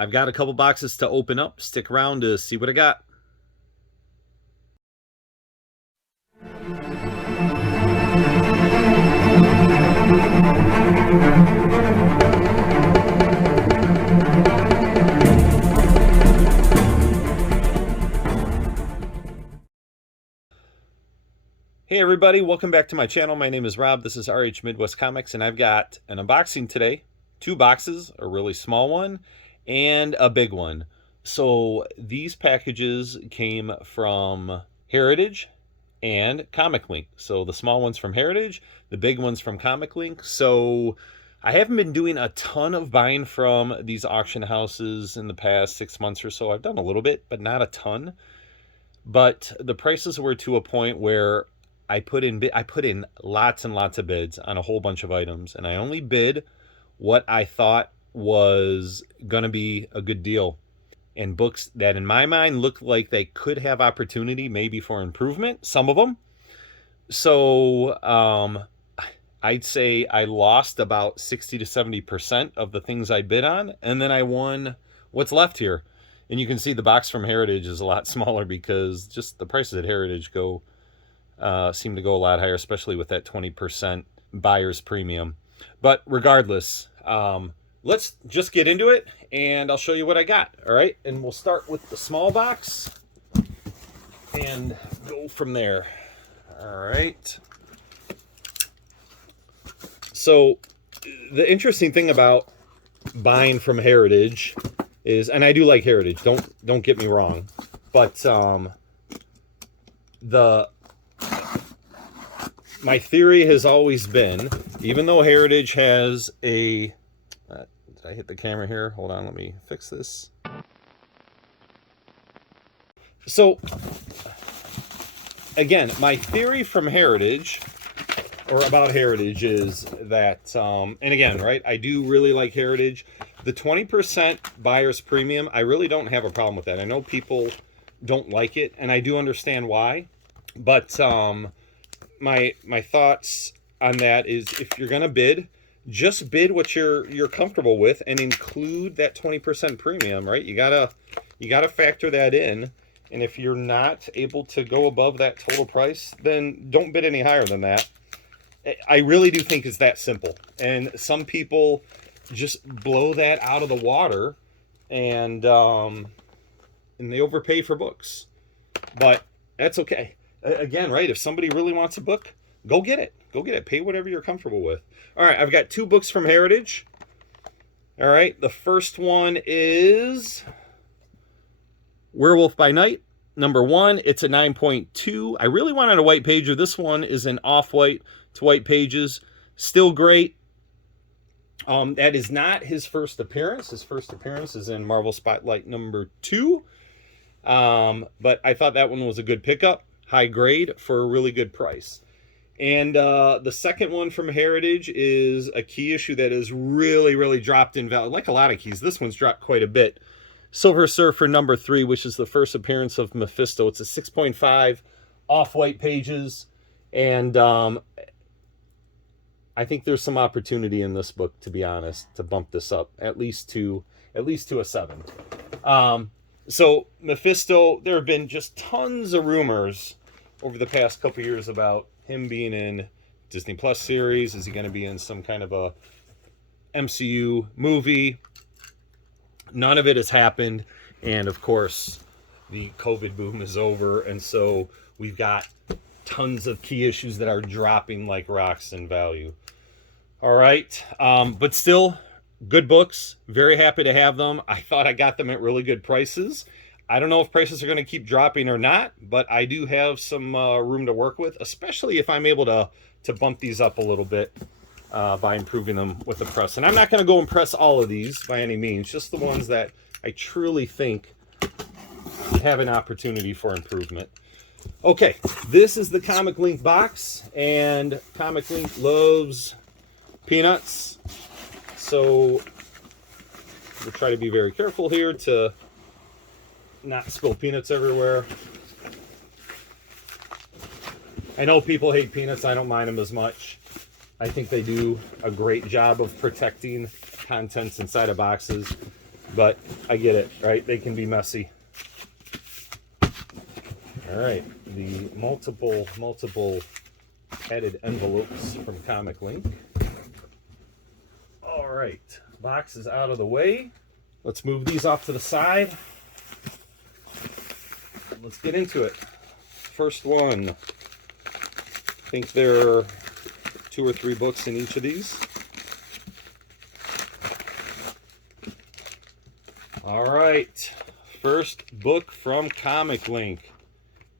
I've got a couple boxes to open up. Stick around to see what I got. Hey everybody, welcome back to my channel. My name is Rob. This is RH Midwest Comics, and I've got an unboxing today. 2 boxes, a really small one and a big one. So these packages came from Heritage and Comic Link. So the small one's from Heritage, the big one's from Comic Link. So I haven't been doing a ton of buying from these auction houses in the past 6 months or so. I've done a little bit, but not a ton. But the prices were to a point where I put in lots and lots of bids on a whole bunch of items, and I only bid what I thought was going to be a good deal, and books that in my mind looked like they could have opportunity maybe for improvement, some of them. So I'd say I lost about 60 to 70% of the things I bid on, and then I won what's left here. And you can see the box from Heritage is a lot smaller because just the prices at Heritage seem to go a lot higher, especially with that 20% buyer's premium. But regardless, let's just get into it and I'll show you what I got. All right, and we'll start with the small box and go from there. All right. So the interesting thing about buying from Heritage is, and I do like Heritage, don't get me wrong, but my theory has always been, even though Heritage has a... did I hit the camera here? Hold on, let me fix this. So, again, my theory from Heritage, or about Heritage, is that, and again, right, I do really like Heritage. The 20% buyer's premium, I really don't have a problem with that. I know people don't like it, and I do understand why, but... My thoughts on that is, if you're gonna bid, just bid what you're comfortable with and include that 20% premium, right? You gotta factor that in, and if you're not able to go above that total price, then don't bid any higher than that. I really do think it's that simple, and some people just blow that out of the water, and they overpay for books, but that's okay. Again, right, if somebody really wants a book, go get it. Go get it. Pay whatever you're comfortable with. All right, I've got 2 books from Heritage. All right, the first one is Werewolf by Night, number 1. It's a 9.2. I really wanted a white pager. This one is an off-white to white pages. Still great. That is not his first appearance. His first appearance is in Marvel Spotlight number 2. But I thought that one was a good pickup. High grade for a really good price. And the second one from Heritage is a key issue that has really dropped in value. Like a lot of keys, this one's dropped quite a bit. Silver Surfer number 3, which is the first appearance of Mephisto. It's a 6.5 off-white pages, and I think there's some opportunity in this book, to be honest, to bump this up at least to a 7. So Mephisto, there have been just tons of rumors over the past couple years about him being in Disney Plus series. Is he going to be in some kind of a MCU movie? None of it has happened, and of course the COVID boom is over, and so we've got tons of key issues that are dropping like rocks in value. All right, but still good books. Very happy to have them. I thought I got them at really good prices. I don't know if prices are going to keep dropping or not, but I do have some room to work with, especially if I'm able to bump these up a little bit by improving them with the press. And I'm not going to go and press all of these by any means, just the ones that I truly think have an opportunity for improvement. Okay, this is the Comic Link box, and Comic Link loves peanuts, so we'll try to be very careful here to not spill peanuts everywhere. I know people hate peanuts. I don't mind them as much. I think they do a great job of protecting contents inside of boxes. but I get it, right? They can be messy. All right, the multiple headed envelopes from Comic Link. All right, box is out of the way. Let's move these off to the side. Let's get into it. First one. I think there are 2 or 3 books in each of these. All right, first book from Comic Link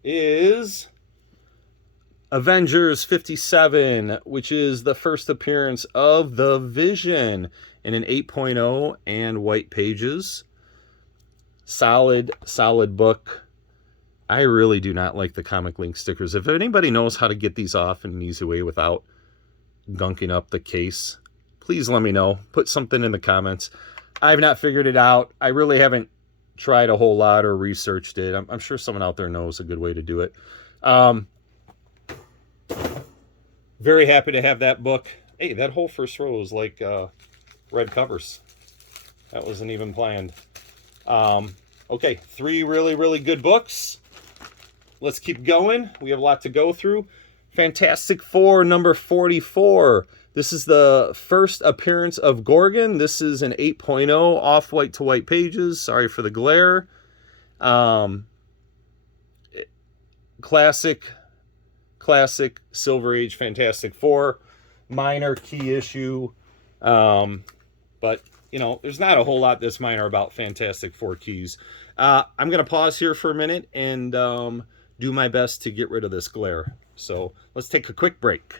is Avengers 57, which is the first appearance of the Vision in an 8.0 and white pages. Solid book. I really do not like the Comic Link stickers. If anybody knows how to get these off in an easy way without gunking up the case, please let me know. Put something in the comments. I've not figured it out. I really haven't tried a whole lot or researched it. I'm sure someone out there knows a good way to do it. Very happy to have that book. Hey, that whole first row is like red covers. That wasn't even planned. Okay, 3 really good books. Let's keep going. We have a lot to go through. Fantastic Four number 44. This is the first appearance of Gorgon. This is an 8.0 off-white to white pages. Sorry for the glare. Classic Silver Age Fantastic Four. Minor key issue. But, you know, there's not a whole lot that's minor about Fantastic Four keys. I'm going to pause here for a minute and do my best to get rid of this glare. So let's take a quick break.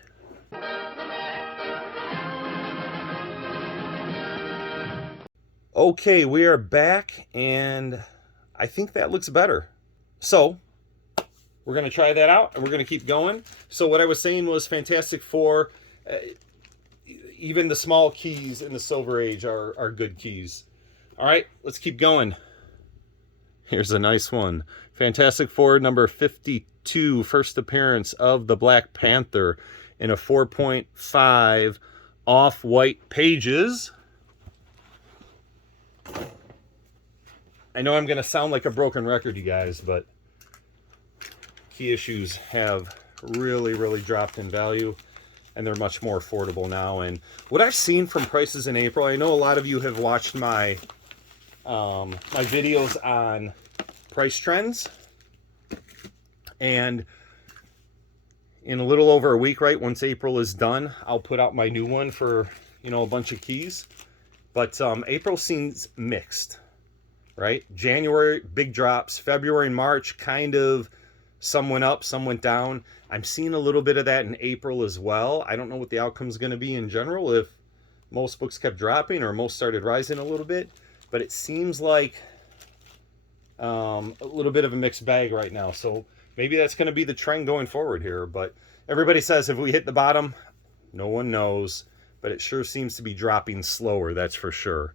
Okay, we are back, and I think that looks better. So we're going to try that out, and we're going to keep going. So what I was saying was Fantastic Four, even the small keys in the Silver Age are good keys. All right, let's keep going. Here's a nice one. Fantastic Four number 52, first appearance of the Black Panther in a 4.5 off-white pages. I know I'm going to sound like a broken record, you guys, but key issues have really dropped in value, and they're much more affordable now. And what I've seen from prices in April, I know a lot of you have watched my my videos on price trends, and in a little over a week, right, once April is done, I'll put out my new one for, you know, a bunch of keys. But April seems mixed, right? January, big drops. February and March, kind of, some went up, some went down. I'm seeing a little bit of that in April as well. I don't know what the outcome is going to be in general, if most books kept dropping or most started rising a little bit. But it seems like a little bit of a mixed bag right now. So maybe that's going to be the trend going forward here. But everybody says if we hit the bottom, no one knows. But it sure seems to be dropping slower, that's for sure.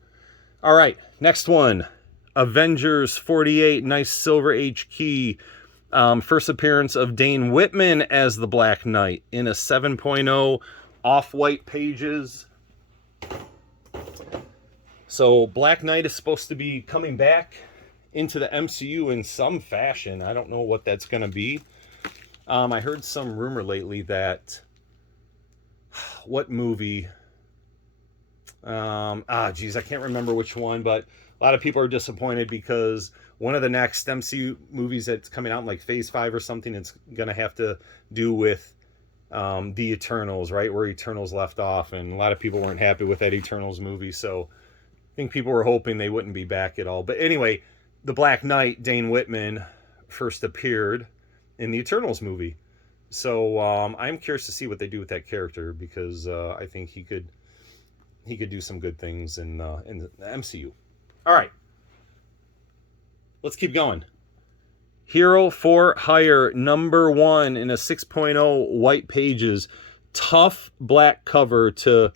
All right, next one. Avengers 48, nice Silver Age key. First appearance of Dane Whitman as the Black Knight in a 7.0 off-white pages. So Black Knight is supposed to be coming back into the MCU in some fashion. I don't know what that's going to be. I heard some rumor lately that... What movie? Geez, I can't remember which one, but a lot of people are disappointed because one of the next MCU movies that's coming out in like Phase 5 or something, it's going to have to do with the Eternals, right? Where Eternals left off, and a lot of people weren't happy with that Eternals movie, so I think people were hoping they wouldn't be back at all. But anyway, the Black Knight, Dane Whitman, first appeared in the Eternals movie. So I'm curious to see what they do with that character, because I think he could do some good things in the MCU. All right, let's keep going. Hero for Hire number 1 in a 6.0 white pages, tough black cover to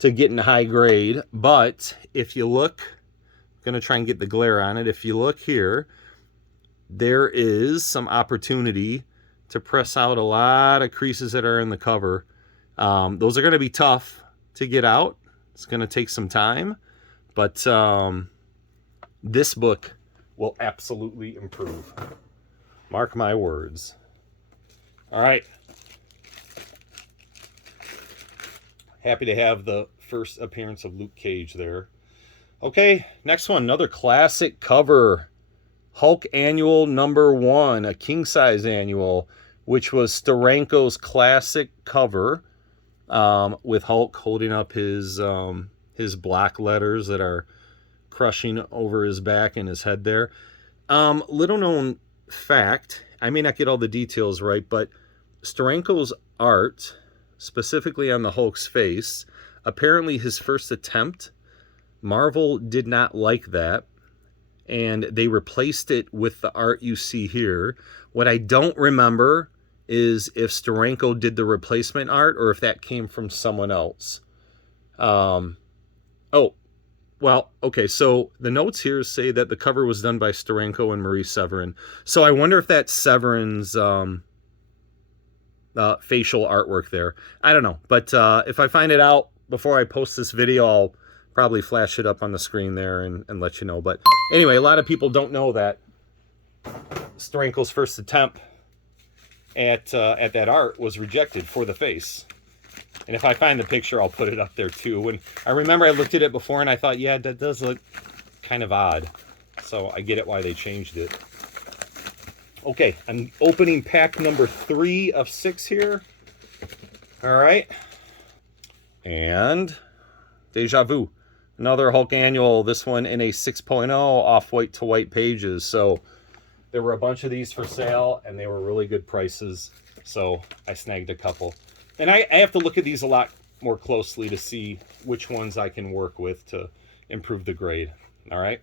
get in high grade. But if you look, I'm gonna try and get the glare on it. If you look here, there is some opportunity to press out a lot of creases that are in the cover. Those are going to be tough to get out. It's going to take some time, but This book will absolutely improve. Mark my words. All right. Happy to have the first appearance of Luke Cage there. Okay, next one, another classic cover. Hulk Annual #1, a king-size annual, which was Steranko's classic cover, with Hulk holding up his black letters that are crushing over his back and his head there. Little known fact, I may not get all the details right, but Steranko's art, specifically on the Hulk's face, apparently his first attempt, Marvel did not like that, and they replaced it with the art you see here. What I don't remember is if Steranko did the replacement art or if that came from someone else. Oh, well, okay, so the notes here say that the cover was done by Steranko and Marie Severin. So I wonder if that's Severin's facial artwork there. I don't know, but if I find it out before I post this video, I'll probably flash it up on the screen there and let you know. But anyway, a lot of people don't know that Steranko's first attempt at that art was rejected for the face. And if I find the picture, I'll put it up there too. And I remember I looked at it before and I thought, yeah, that does look kind of odd. So I get it why they changed it. Okay, I'm opening pack number 3 of 6 here. All right. And Deja Vu. Another Hulk Annual, this one in a 6.0 off-white to white pages. So there were a bunch of these for sale, and they were really good prices. So I snagged a couple. And I have to look at these a lot more closely to see which ones I can work with to improve the grade. All right.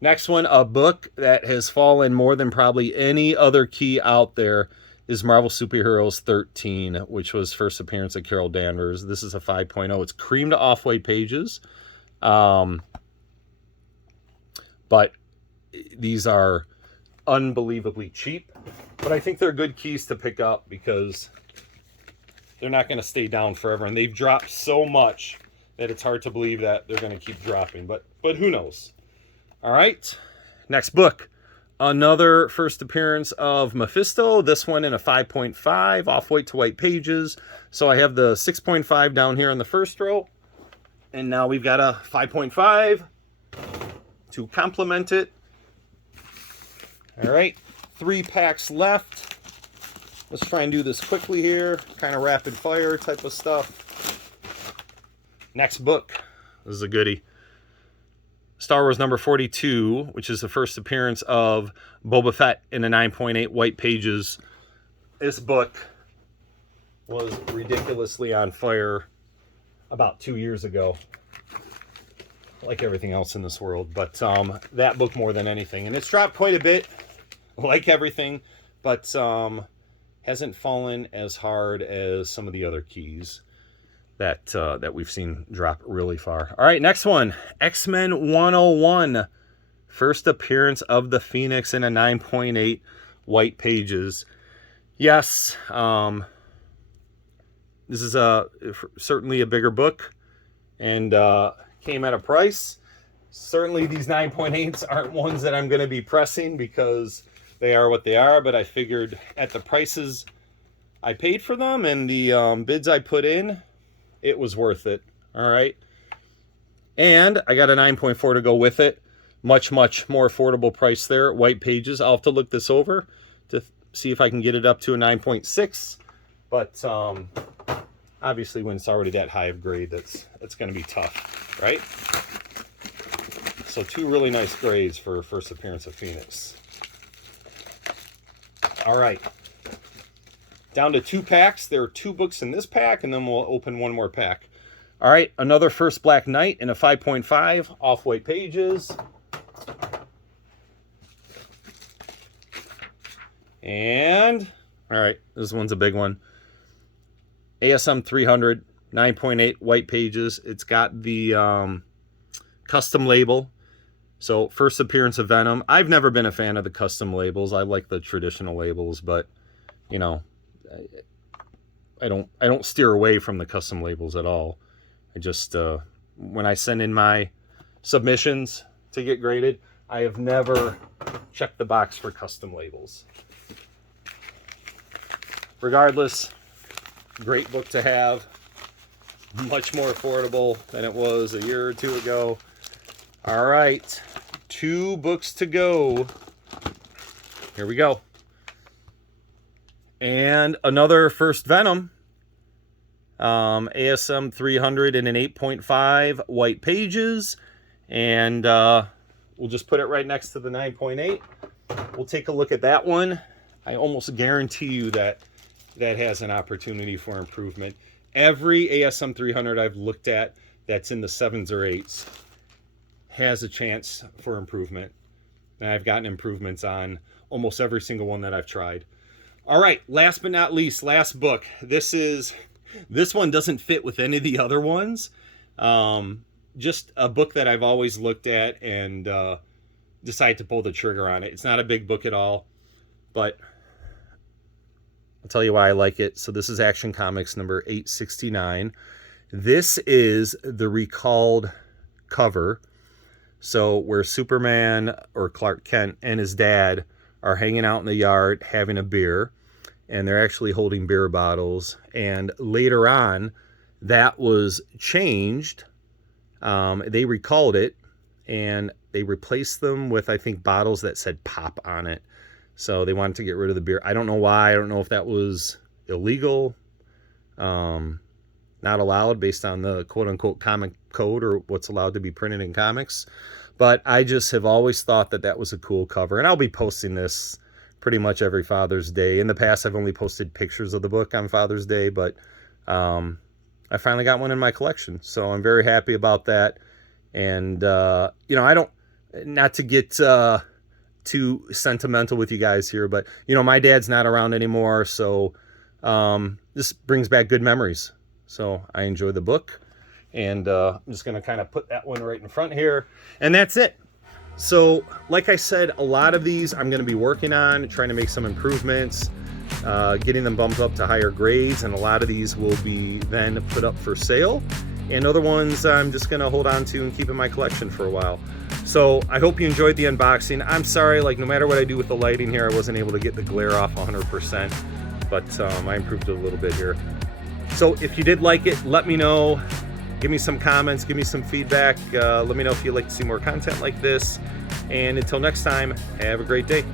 Next one, a book that has fallen more than probably any other key out there is Marvel Superheroes 13, which was first appearance of Carol Danvers. This is a 5.0. It's cream to off-white pages. But these are unbelievably cheap. But I think they're good keys to pick up because they're not going to stay down forever. And they've dropped so much that it's hard to believe that they're going to keep dropping. But who knows? All right. Next book. Another first appearance of Mephisto. This one in a 5.5, off-white to white pages. So I have the 6.5 down here in the first row. And now we've got a 5.5 to complement it. All right. 3 packs left. Let's try and do this quickly here. Kind of rapid fire type of stuff. Next book. This is a goodie. Star Wars number 42, which is the first appearance of Boba Fett in a 9.8 white pages. This book was ridiculously on fire about 2 years ago, like everything else in this world, but that book more than anything. And it's dropped quite a bit, like everything, but hasn't fallen as hard as some of the other keys that we've seen drop really far. All right, next one, X-Men 101, first appearance of the Phoenix in a 9.8 white pages. Yes, this is certainly a bigger book and came at a price. Certainly these 9.8s aren't ones that I'm going to be pressing because they are what they are, but I figured at the prices I paid for them and the bids I put in, it was worth it. All right. And I got a 9.4 to go with it. Much, much more affordable price there. White pages. I'll have to look this over to see if I can get it up to a 9.6. But obviously when it's already that high of grade, that's going to be tough, right? So 2 really nice grades for first appearance of Phoenix. All right. Down to 2 packs. There are 2 books in this pack, and then we'll open 1 more pack. All right, another First Black Knight in a 5.5, off-white pages. And, all right, this one's a big one. ASM 300, 9.8 white pages. It's got the custom label. So, first appearance of Venom. I've never been a fan of the custom labels. I like the traditional labels, but, you know, I don't steer away from the custom labels at all. I just when I send in my submissions to get graded, I have never checked the box for custom labels. Regardless, great book to have. Much more affordable than it was a year or two ago. All right, 2 books to go. Here we go. And another First Venom. ASM 300 in an 8.5 white pages. And we'll just put it right next to the 9.8. We'll take a look at that one. I almost guarantee you that that has an opportunity for improvement. Every ASM 300 I've looked at that's in the 7s or 8s has a chance for improvement. And I've gotten improvements on almost every single one that I've tried. All right, last but not least, last book. This one doesn't fit with any of the other ones. Just a book that I've always looked at and decided to pull the trigger on it. It's not a big book at all, but I'll tell you why I like it. So this is Action Comics number 869. This is the recalled cover. So where Superman or Clark Kent and his dad are hanging out in the yard having a beer, and they're actually holding beer bottles. And later on, that was changed. They recalled it, and they replaced them with, I think, bottles that said pop on it. So they wanted to get rid of the beer. I don't know why. I don't know if that was illegal, not allowed based on the quote-unquote comic code or what's allowed to be printed in comics. But I just have always thought that that was a cool cover. And I'll be posting this pretty much every Father's Day. In the past, I've only posted pictures of the book on Father's Day, but I finally got one in my collection. So I'm very happy about that. And, you know, I don't, not to get too sentimental with you guys here, but, you know, my dad's not around anymore. So this brings back good memories. So I enjoy the book. And I'm just going to kind of put that one right in front here. And that's it. So, like I said, a lot of these I'm going to be working on, trying to make some improvements, getting them bumped up to higher grades. And a lot of these will be then put up for sale. And other ones I'm just going to hold on to and keep in my collection for a while. So I hope you enjoyed the unboxing. I'm sorry, like no matter what I do with the lighting here, I wasn't able to get the glare off 100%. But I improved it a little bit here. So if you did like it, let me know. Give me some comments, give me some feedback. Let me know if you'd like to see more content like this. And until next time, have a great day.